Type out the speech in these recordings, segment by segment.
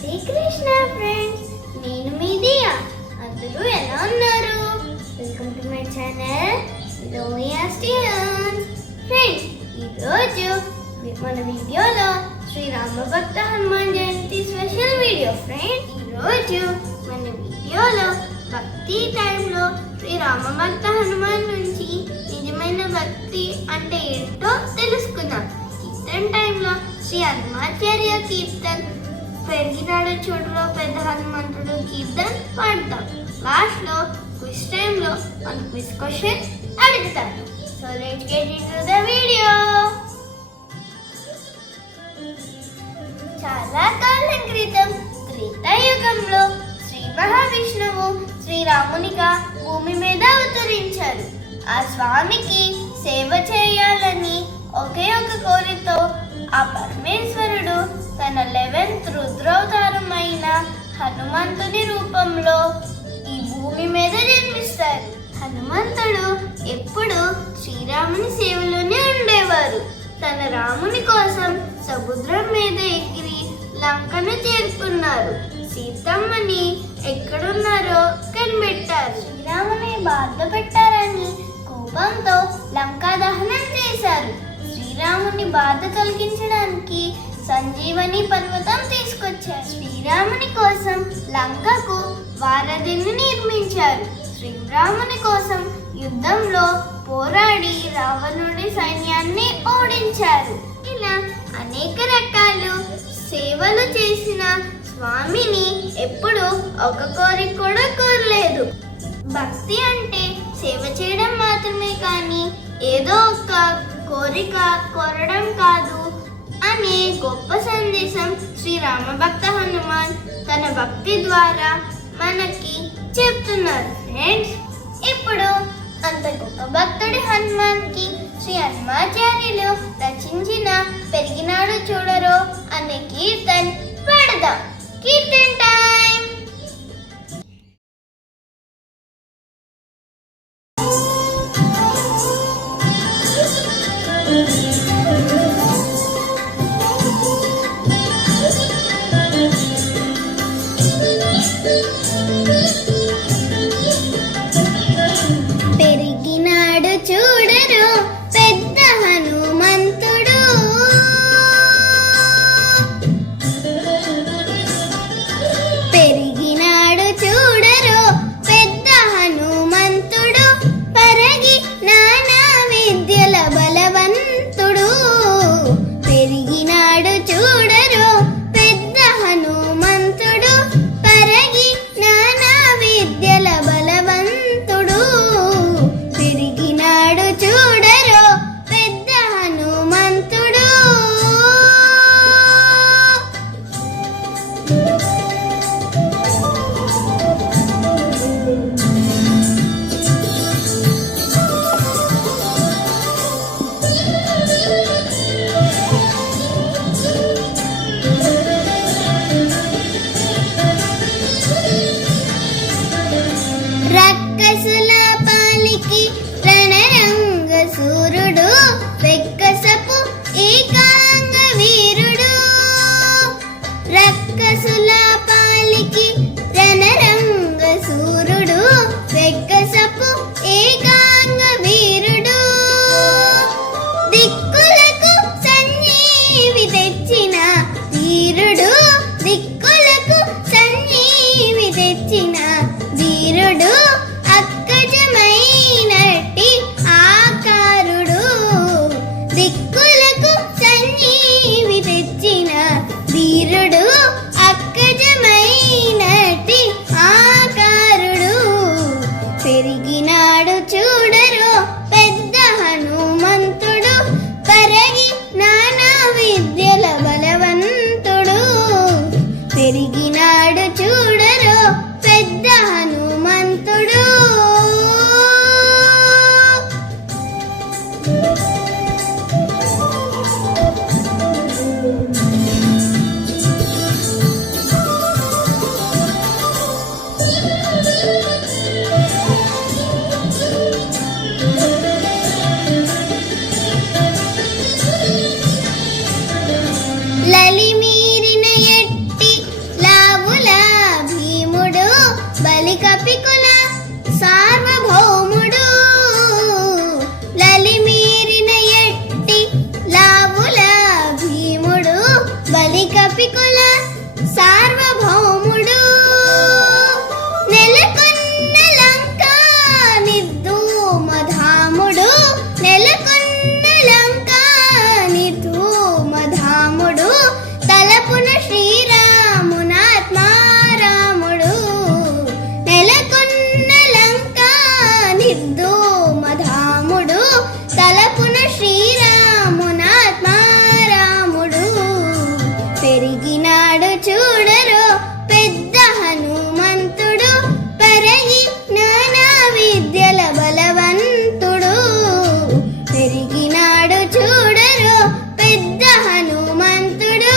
Hare Krishna friends, నేను మీ దియా. అందరూ ఎలా ఉన్నారు? Welcome to my channel friends. ఈరోజు మన వీడియోలో శ్రీరామ భక్త Hanuman Jayanti special video friends. ఈరోజు మన వీడియోలో భక్తి టైంలో శ్రీరామ భక్త హనుమాన్ నుంచి నిజమైన భక్తి అంటే ఏంటో తెలుసుకుందాం. కీర్తన్ టైంలో శ్రీ హనుమాచార్య కీర్తన్, పెరిగినాడు చూడలో పెద్ద హనుమంతుడు కీర్తన్ పాడతాం. లాస్ట్ లో క్విజ్ టైంలో మన క్విజ్ క్వశ్చన్ అడుగుతాను. So let's get into the video. చాలా కాలం క్రితం త్రేతాయుగంలో శ్రీ మహావిష్ణువు శ్రీరామునిగా భూమి మీద అవతరించారు. ఆ స్వామికి సేవ చేయాలని ఒకే ఒక కోరికతో ఆ పరమేశ్వరుడు తన 11th రుద్రావతారమైన హనుమంతుని రూపంలో ఈ భూమి మీద జన్మిస్తారు. హనుమంతుడు ఎప్పుడు శ్రీరాముని సేవలోనే ఉండేవారు. తన రాముని కోసం సముద్రం మీద ఎగిరి లంకను చేరుకున్నారు. సీతమ్మని ఎక్కడున్నారో కనిపెట్టారు. శ్రీరాముని బాధ పెట్టారని కోపంతో లంకా దహనం చేశారు. శ్రీరాముని బాధ కలిగించడానికి సంజీవని పర్వతం తీసుకొచ్చారు. శ్రీరాముని కోసం లంకకు వారధిని నిర్మించారు. శ్రీరాముని కోసం యుద్ధంలో పోరాడి రావణుడి సైన్యాన్ని ఓడించారు. ఇలా అనేక రకాలు సేవలు చేసిన స్వామిని ఎప్పుడు ఒక కోరిక కూడా కోరలేదు. భక్తి అంటే సేవ చేయడం మాత్రమే కానీ ఏదో ఒక కోరిక కోరడం కాదు అనే గొప్ప సందేశం శ్రీరామ భక్త హనుమాన్ తన భక్తి ద్వారా మనకి చెప్తున్నారు ఫ్రెండ్స్. ఇప్పుడు అంత గొప్ప భక్తుడి హనుమాన్ కి శ్రీ హనుమాచార్యులు రచించిన పెరిగినాడు చూడరో అనే కీర్తన్ పాడదాం. కీర్తన్ టైం. పెరిగినాడు చూడరు పెద్ద హనుమంతుడు, గోపికుల సార్వభౌముడు నెలకొన్న లంకా నిర్ధూమధాముడు నెలకొన్న లంకా నిర్ధూమధాముడు తలపున శ్రీరామునాత్మారాముడు నెలకొన్న లంకా నిర్ధూమధాముడు తలపున శ్రీరామునాత్మారాముడు పెరిగినాడు చూడరు పెద్ద హనుమంతుడు పరగి జ్ఞాన విద్యల బలవంతుడు పెరిగినాడు చూడరు పెద్ద హనుమంతుడు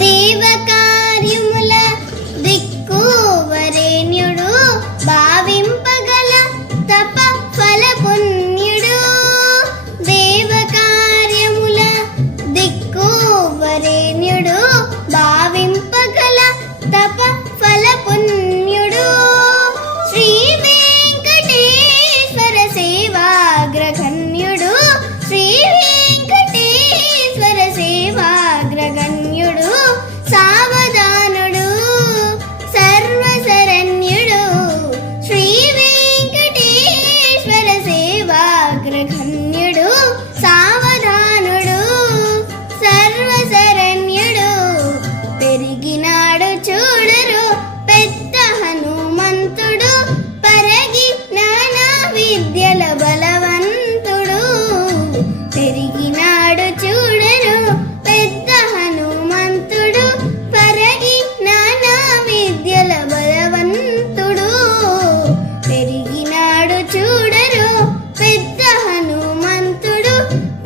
దేవకార్యముల దిక్కు వరేణ్యుడు భావింపగల తప ఫల పుణ్యుడు దేవకార్యముల దిక్కు వరేణ్యుడు భావింపగల తప ఫల పుణ్యుడు శ్రీ వెంకటేశ్వర సేవాగ్రగణ్యుడు శ్రీ వెంకటేశ్వర సేవాగ్రగణ్యుడు సావధానుడు సర్వశరణ్యుడు శ్రీ వెంకటేశ్వర సేవాగ్రగణ్యుడు సావధానుడు సర్వశరణ్యుడు పెరిగినాడు చూడరు పెద్ద హనుమంతుడు పరగి జ్ఞాన విద్యల బలవంతుడు పెరిగినాడు చూడరు పెద్ద హనుమంతుడు పరగి జ్ఞాన విద్యల బలవంతుడు పెరిగినాడు చూడరు పెద్ద హనుమంతుడు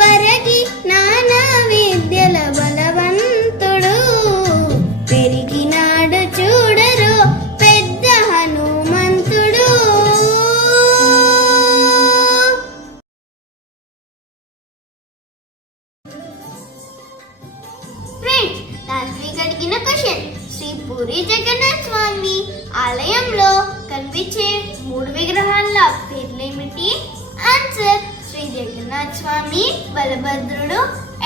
పరగి జ్ఞాన విద్యల బలవంతుడు పెరిగినాడు చూడరు పెద్ద హనుమంతుడు ఫ్రెండ్స్ లాస్ట్ వీక్ అడిగిన క్వశ్చన్ శ్రీ పూరి జగన్నాథ్ స్వామి ఆలయంలో కనిపించే 3 విగ్రహాల పేర్లేమిటి? ఆన్సర్ శ్రీ జగన్నాథ్ స్వామి, బలభద్రుడు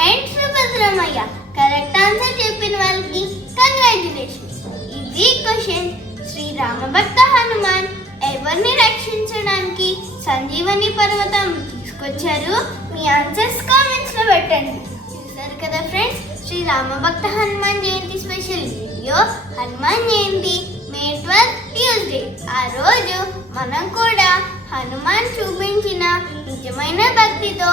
అండ్ సుభద్రమయ్య. కరెక్ట్ ఆన్సర్ చెప్పిన వాళ్ళకి కంగ్రాచులేషన్స్. ఇవి క్వశ్చన్. శ్రీ రామభక్త హనుమాన్ ఎవరిని రక్షించడానికి సంజీవని పర్వతం తీసుకొచ్చారు? మీ ఆన్సర్స్ కామెంట్స్ లో పెట్టండి. చూసారు కదా ఫ్రెండ్స్, శ్రీ రామభక్త Hanuman Jayanti special video. Hanuman Jayanti May 12 Tuesday. ఆ రోజు మనం కూడా హనుమాన్ చూపించిన నిజమైన భక్తితో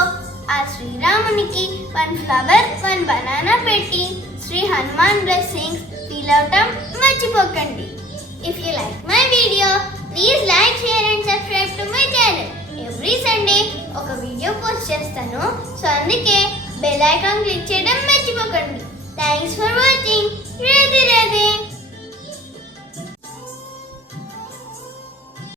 ఆ శ్రీరామునికి 1 ఫ్లవర్ 1 బనానా పెట్టి శ్రీ హనుమాన్ బ్లెస్సింగ్స్ ఫీల్ అవటం మర్చిపోకండి. If you like my video please like, share and subscribe to my channel. Every Sunday ఒక వీడియో పోస్ట్ చేస్తాను, సో అందుకే బెల్ ఐకాన్ క్లిక్ చేయడం మర్చిపోకండి. Thanks for watching. Radhe Radhe.